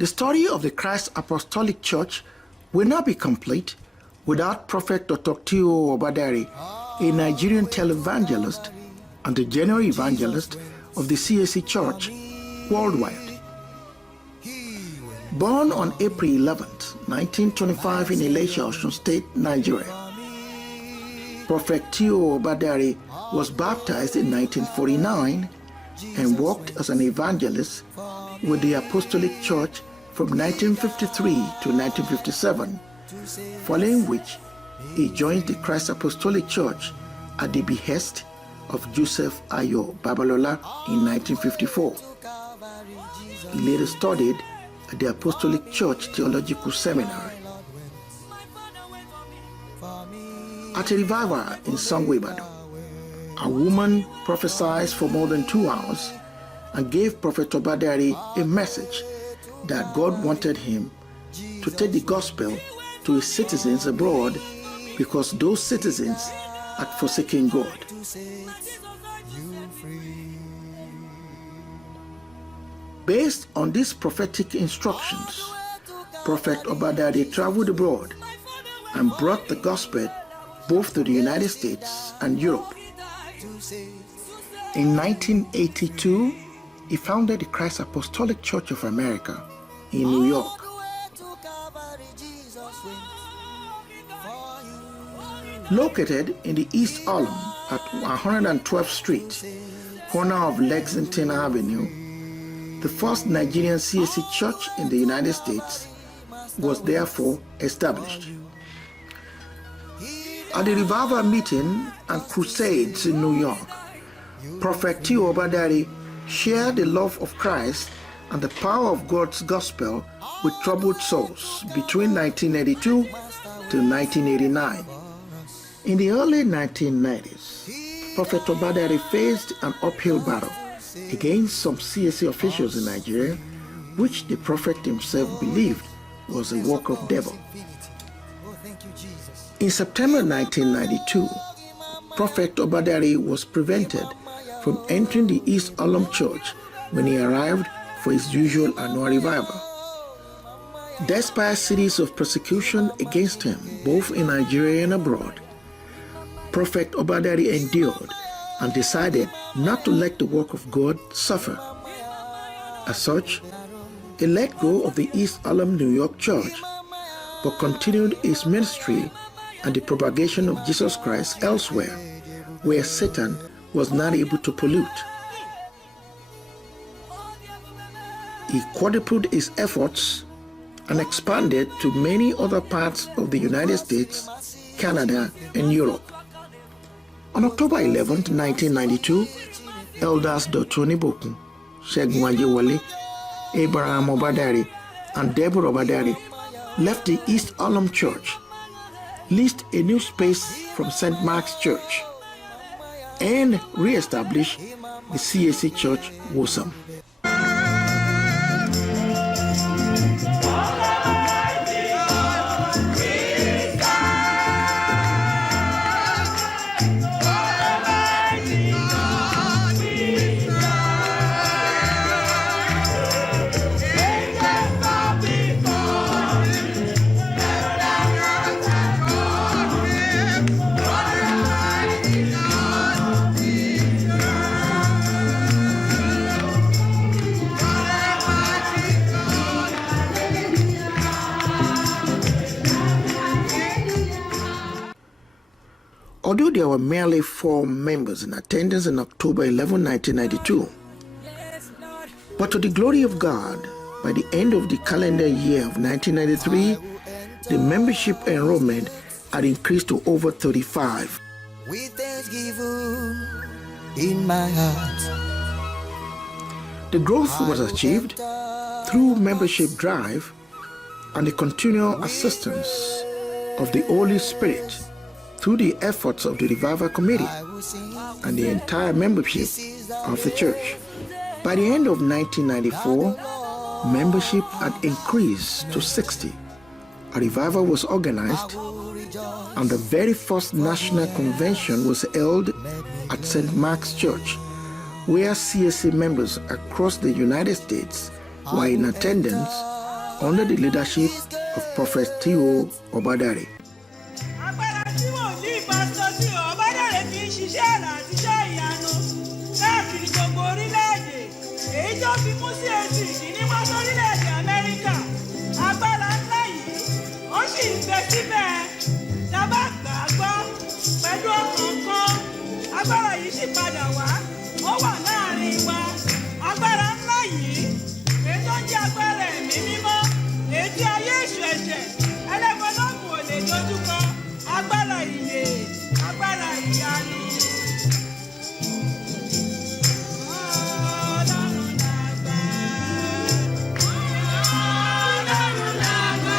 The story of the Christ Apostolic Church will not be complete without Prophet Dr. T.O. Obadare, a Nigerian televangelist and the general evangelist of the CAC Church worldwide. Born on April 11, 1925 in Elisha, Osun State, Nigeria, Prophet T.O. Badari was baptized in 1949 and worked as an evangelist with the Apostolic Church from 1953 to 1957, following which he joined the Christ Apostolic Church at the behest of Joseph Ayo Babalola in 1954. He later studied at the Apostolic Church Theological Seminary. At a revival in Sangwe, Ibadan, a woman prophesied for more than 2 hours and gave Prophet Obadare a message that God wanted him to take the gospel to his citizens abroad because those citizens had forsaken God. Based on these prophetic instructions, Prophet Obadare traveled abroad and brought the gospel both to the United States and Europe. In 1982, he founded the Christ Apostolic Church of America in New York. Located in the East Harlem at 112th Street, corner of Lexington Avenue, the first Nigerian CAC church in the United States was therefore established. At the revival meeting and crusades in New York, Prophet T.O. Badari shared the love of Christ and the power of God's gospel with troubled souls between 1982 to 1989. In the early 1990s, Prophet Obadare faced an uphill battle against some CAC officials in Nigeria, which the prophet himself believed was a work of devil. In September 1992, Prophet Obadare was prevented from entering the East Harlem Church when he arrived for his usual annual revival. Despite a series of persecution against him, both in Nigeria and abroad, Prophet Obadare endured and decided not to let the work of God suffer. As such, he let go of the East Harlem, New York Church, but continued his ministry and the propagation of Jesus Christ elsewhere, where Satan was not able to pollute. He quadrupled his efforts and expanded to many other parts of the United States, Canada, and Europe. On October 11, 1992, elders Dotoni Bokun, Shegun Ajewale, Abraham Obadare, and Deborah Obadare left the East Harlem Church, leased a new space from St. Mark's Church, and re-established the CAC Church Wosam. Although there were merely 4 members in attendance on October 11, 1992, but to the glory of God, by the end of the calendar year of 1993, the membership enrollment had increased to over 35. With thanksgiving in my heart. The growth was achieved through membership drive and the continual assistance of the Holy Spirit through the efforts of the Revival Committee and the entire membership of the church. By the end of 1994, membership had increased to 60. A revival was organized, and the very first national convention was held at St. Mark's Church, where CAC members across the United States were in attendance under the leadership of Prophet T.O. Obadare. Agbára tí wòlíì pásítọ̀ tí Obadare fi ń ṣiṣẹ́ àrà àti iṣẹ́ ìyanu káàkiri gbogbo orílẹ̀-èdè èyí tó fi mú sí etí ìkíní wá sórílẹ̀-èdè Amẹ́ríkà. Agbára ńlá yìí ó sì ń bẹ síbẹ̀ tábà gbà á gbọ́ pẹ̀lú ọkàn kan. Agbára yìí sì padà wá ó wà láàrin wa. Agbára ńlá yìí èyí tó ń jẹ́ agbára ẹ̀mí mímọ́ èyí tí ayé èṣù ẹ̀ṣẹ̀ ẹlẹ́gbẹ̀lọ́mù ò lè dojúkọ. Agbára ìyè, agbára ìyanu. Ọlọ́run lágbà. Ọlọ́run lágbà.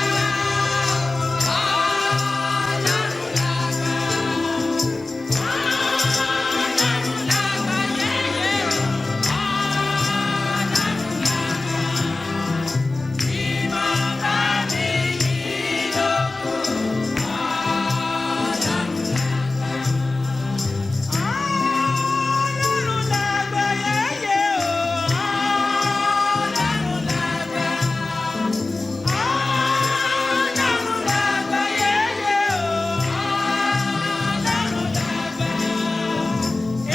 Ọlọ́run lágbà. Ọlọ́run lágbà yẹ́yẹ́ o. Ọlọ́run lágbà. Ìmọ̀ bá mi yìí lóko. Ọlọ́run lágbà yẹ́yẹ́ o. Ọlọ́run lágbà. Ọlọ́run lágbà yẹ́yẹ́ o. Ọlọ́run lágbà.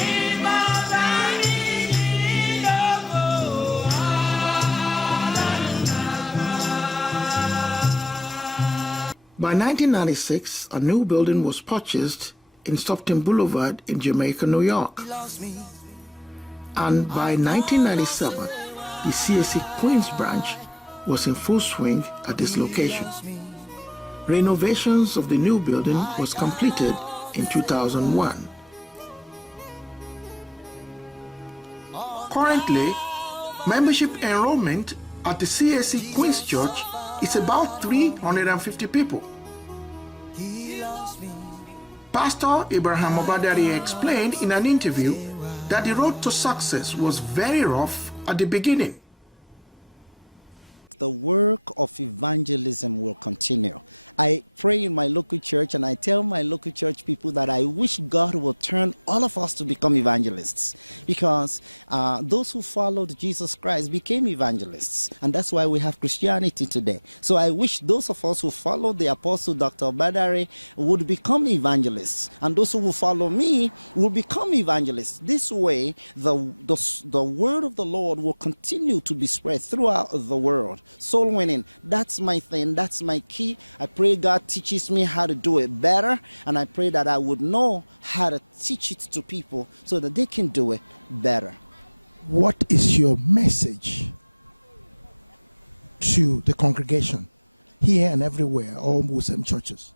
Ìmọ̀ bá mi yìí lóko. Ọlọ́run lágbà. By 1996, a new building was purchased in Stockton Boulevard in Jamaica, New York. And by 1997, the CAC Queens branch was in full swing at this location. Renovations of the new building was completed in 2001. Currently, membership enrollment at the CAC Queens Church is about 350 people. Pastor Abraham Obadare explained in an interview that the road to success was very rough at the beginning. The work of evangelism will continue. I pray in my local church and I tell my local church people that I wish God will turn all of us to become evangelists, because those who followed Jesus Christ became evangelists, and that's why we have Christianity today. So I wish those of us who followed the Apostle Dr. Badari would become evangelists, and those who will follow me will become evangelists. This way, the word of the Lord will continue to be spread throughout the world. Soul winning, that's my thing, that's my key. I pray God teaches me how to do it better, and I pray that I would know how to teach it to people so that they can do it better. What is your message to the congregation here and everywhere, all Muslim churches?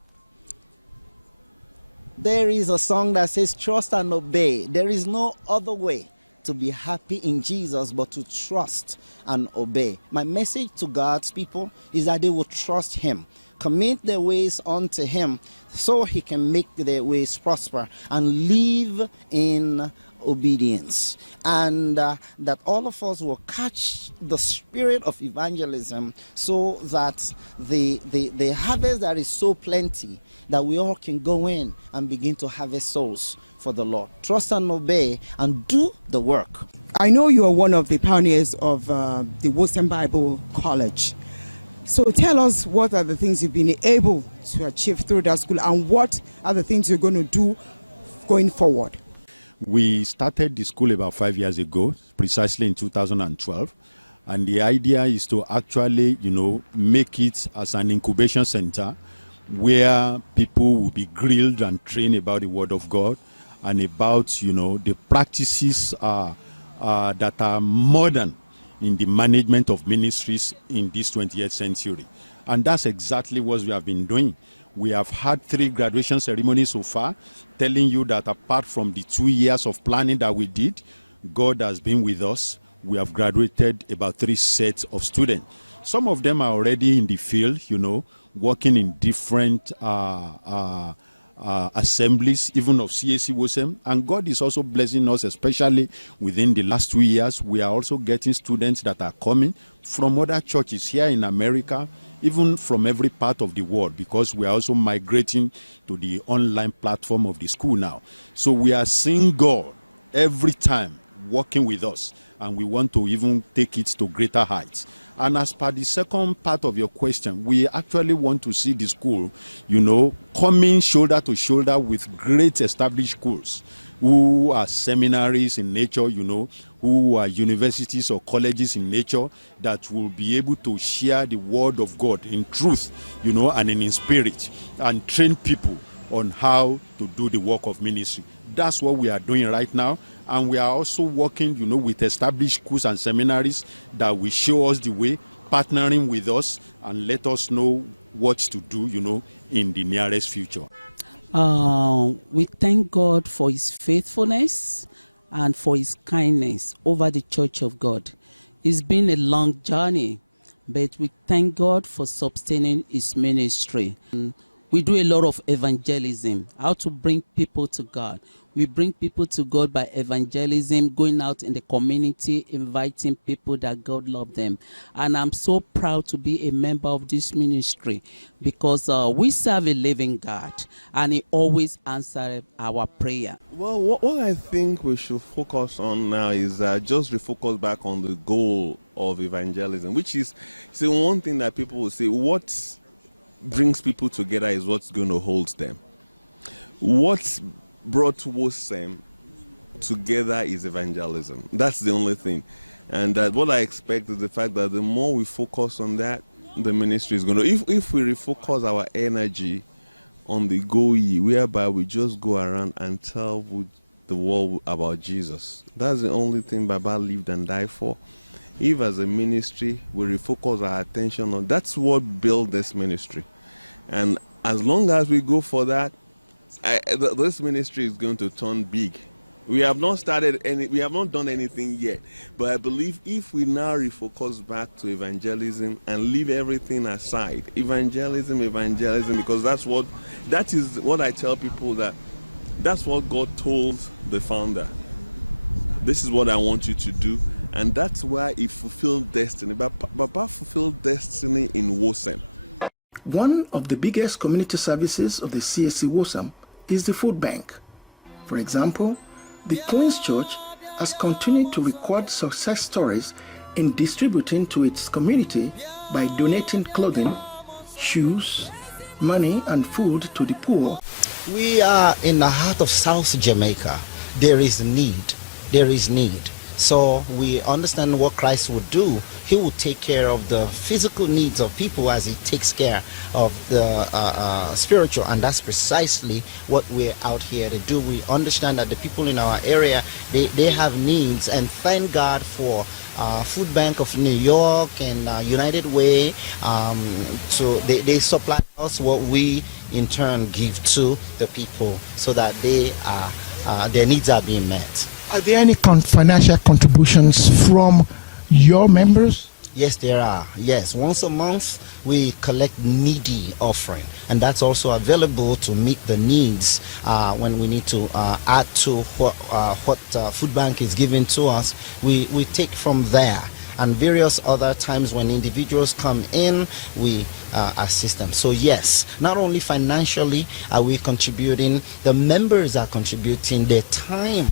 There is a song that says, trust and obey. There is no other way to be happy in Jesus but to trust and obey. My message to God's people is that they will trust Him, commit their ways unto Him so He can make their ways prosper, and live in obedience, and that all of us will catch the spirit of evangelism, so that the harvest that is so plenty, that we all can go in and begin to harvest souls for the Lord. Trust and obey and do the work. I know you are one of the pioneers of the Wilson Bible College. So tell us, what are the things you've been able to achieve through that school, and what are the things you're going to do going forward? We started the school about 5 years ago, precisely in 2012. And the idea is to actually, make it as an incubation center where people will be grilled and trained about the Word of God and about, the practices that are modern in the management of ministries in this 20th century. And that's exactly what we have been doing. We have had 3 graduation ceremonies so far, telling you that apart from the 2 years of planning that we did, God has been with us. We have graduated about 3 sets of students. Some of them are already in the field, working in different assemblies, even of CAC WOSEM. And God is also blessing us, especially within the last 2 years. We are also getting students that are coming from other churches here in America, even from every part of the world, because we are also migrating to the online platform of the school now. So we are seeing God every time working with us, and we want to even take it to greater heights. And as per the second part of your question, we actually want to see the school, coming shoulder to shoulder with great established schools who are seminaries in nature, who are universities or colleges in nature, that will be able to share the word of God in truth, and in spirit, and train people on how to do the work of ministry. That's what we are doing right now. And we are also working, with established schools and seminaries that will show us the way, partnering with us and let us know what to do, in the nearest future. We thank God for his faithfulness and for his kindness over the Church of God. It's been a long journey, but we thank God for sustaining his ministry. We do a lot of evangelism, how to bring people to God. We bring people to God by evangelism, going out in the community, inviting people that God loves them. And I'm so proud to be a member of this ministry because we serve a living God and he always answers our prayer. Well, what I think we should focus on now is just refocus back on the goal of evangelism, which is one thing that people will say, what brings people together is what's going to hold them. What brought WOSEM together is evangelism. That's the only thing. And what I expect is the fact that the more we focus on that, the ministry is going to, if we refocus our energy on the goal, whereby we just go around and tell the world about Jesus. That's the only thing Baba lived and died for. If as a ministry we refocus our attention on, that's what built this ministry. And as long as we go for that, this ministry is going to turn big. We have not done anything yet, but I believe if we now refocus back to evangelism and leave everything aside, evangelism, because that is what I tell people, that's what God told the founder. This is what I want you to do, and that's why he fulfilled destiny. Baba fulfilled destiny in WOSEM. One of the biggest community services of the CSC WOSEM is the food bank. For example, the Queen's Church has continued to record success stories in distributing to its community by donating clothing, shoes, money, and food to the poor. We are in the heart of South Jamaica. There is need. There is need. So we understand what Christ would do. He will take care of the physical needs of people as he takes care of the spiritual, and that's precisely what we're out here to do. We understand that the people in our area, they have needs, and thank God for Food Bank of New York and United Way. So they supply us what we in turn give to the people so that their needs are being met. Are there any financial contributions from your members? Yes, there are. Yes, once a month we collect needy offering, and that's also available to meet the needs when we need to add to what Food Bank is giving to us. We take from there, and various other times when individuals come in, we assist them. So yes, not only financially are we contributing, the members are contributing their time.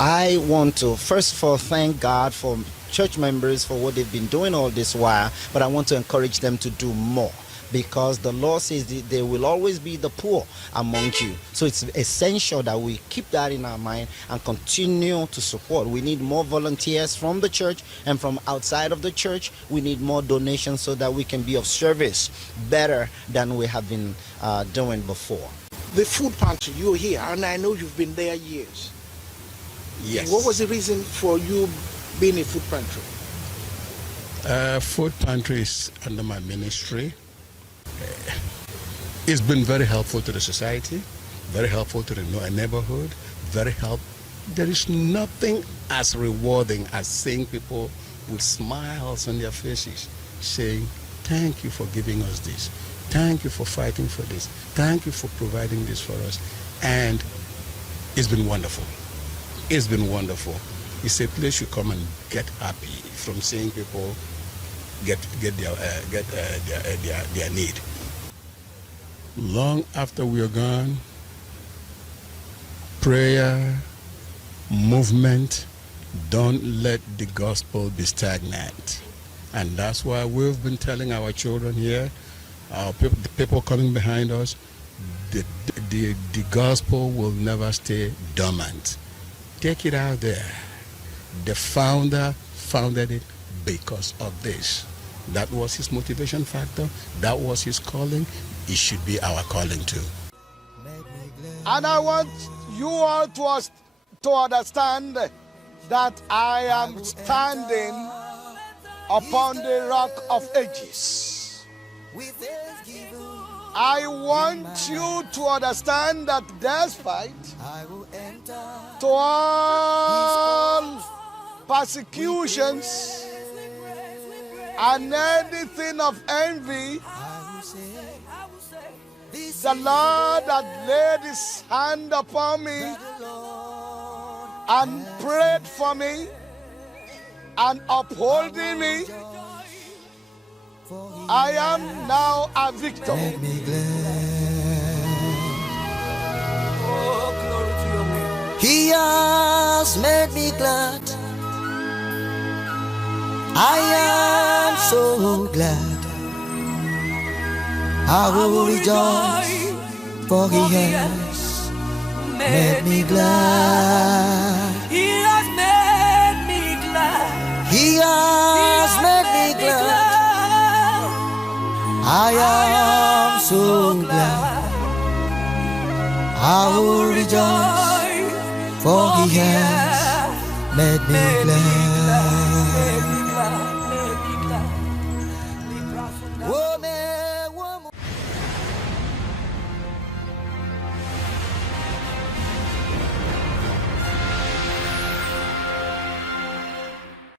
I want to first of all thank God for church members for what they've been doing all this while, but I want to encourage them to do more, because the law says that there will always be the poor among you. So it's essential that we keep that in our mind and continue to support. We need more volunteers from the church and from outside of the church. We need more donations so that we can be of service better than we have been doing before. The food pantry, you're here, and I know you've been there years. Yes. What was the reason for you being a food pantry? Food pantry is under my ministry. It's been very helpful to the society, very helpful to the neighborhood, very helpful. There is nothing as rewarding as seeing people with smiles on their faces saying, thank you for giving us this. Thank you for fighting for this. Thank you for providing this for us. And it's been wonderful. It's been wonderful. It's a place you come and get happy from seeing people get their need. Long after we are gone, prayer, movement, Don't let the gospel be stagnant. And that's why we've been telling our children here, the people coming behind us, the gospel will never stay dormant. Take it out there. The founder founded it because of this. That was his motivation factor. That was his calling. It should be our calling too. And I want you all to understand that I am standing upon the rock of ages. I want you to understand that despite to all persecutions and anything of envy, the Lord had laid his hand upon me and prayed for me and upholding me. I am now a victor. He has made me glad. I am so glad. I will rejoice, for he has made me glad. He has made me glad. He has made me glad. I am so glad. I will rejoice, for he has made me glad.